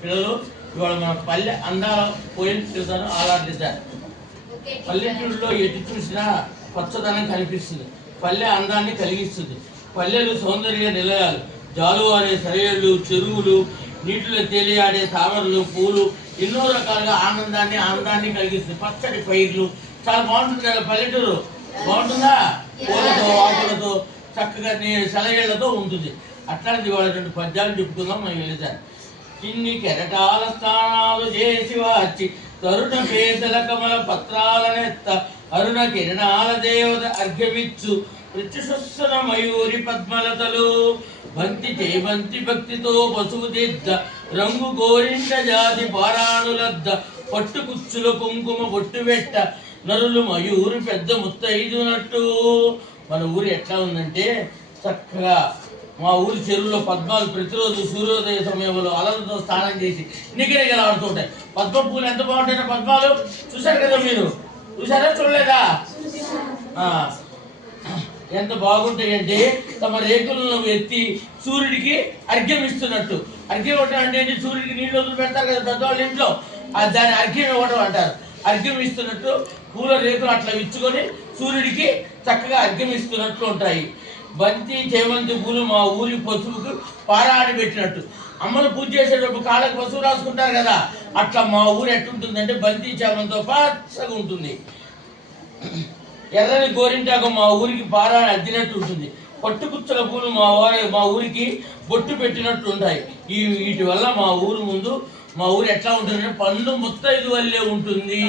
పిల్లలు ఇవాళ మన పల్లె అందాల పోయిన చూసాను ఆలాడిస్తారు. పల్లెటూరులో ఎటు చూసినా పచ్చదనం కనిపిస్తుంది. పల్లె అందాన్ని కలిగిస్తుంది. పల్లెలు సౌందర్య నిలయాలు, జాలువారే సరేళ్ళు, చెరువులు, నీటిలో తేలియాడే తామరలు, పూలు ఎన్నో రకాలుగా ఆనందాన్ని కలిగిస్తుంది. పచ్చడి పైర్లు చాలా బాగుంటుంది కదా పల్లెటూరు. బాగుంటుందా? పూలతో ఆకులతో చక్కగా సెలయేళ్లతో ఉంటుంది. అట్లాంటిది వాళ్ళ 2 పద్యాలు చెప్పుకుందాం. మనం వెళ్తాను. ఇన్ని కెరటాల స్నానాలు చేసి వచ్చి తరుణ పేదల కమల పత్రాలనెత్త అరుణ కిరణాల దేవత అర్ఘ్యమిచ్చు ప్రత్యుషస్సున మయూరి పద్మలతలు బంతి చేబంతి భక్తితో పశువు దిద్ద రంగు గోరింట జాతి పారాణులద్ద పట్టు కుచ్చుల కుంకుమ బొట్టు పెట్ట నరులు మయూరి పెద్ద ముత్తైదునట్టు. మన ఊరు ఎట్లా ఉందంటే చక్కగా మా ఊరి చెరువులో పద్మాలు ప్రతిరోజు సూర్యోదయ సమయంలో అలలతో స్నానం చేసి నిగనిగలాడుతుంటాయి. పద్మ పూలు ఎంత బాగుంటాయి పద్మాలు చూశారు కదా మీరు? చూసారా చూడలేదా? ఎంత బాగుంటాయి అంటే తమ రేకులను ఎత్తి సూర్యుడికి అర్ఘ్యం ఇస్తున్నట్టు. అర్ఘ్యం ఇవ్వటం అంటే ఏంటి? సూర్యుడికి నీళ్ళు వదిలి పెడతారు కదా పెద్దవాళ్ళ ఇంట్లో, దాన్ని అర్ఘ్యం ఇవ్వడం అంటారు. అర్ఘ్యం ఇస్తున్నట్టు పూల రేకులు అట్లా ఇచ్చుకొని సూర్యుడికి చక్కగా అర్ఘ్యం ఇస్తున్నట్లు ఉంటాయి. బంతి చేమంతి పూలు మా ఊరి పశువుకు పారాడి పెట్టినట్టు. అమ్మను పూజ చేసేటప్పుడు కాళ్ళకి పశువు రాసుకుంటారు కదా, అట్లా మా ఊరు ఎట్టుంటుందంటే బంతి చేమంతో పచ్చగా ఉంటుంది. ఎర్రని గోరింటాకు మా ఊరికి పారాడి అద్దినట్టు ఉంటుంది. పట్టుకుచ్చల పూలు మా ఊరికి బొట్టు పెట్టినట్టు ఉంటాయి. వీటి వల్ల మా ఊరు ఎట్లా ఉంటుందంటే పండు ముత్తైదు వల్లే ఉంటుంది.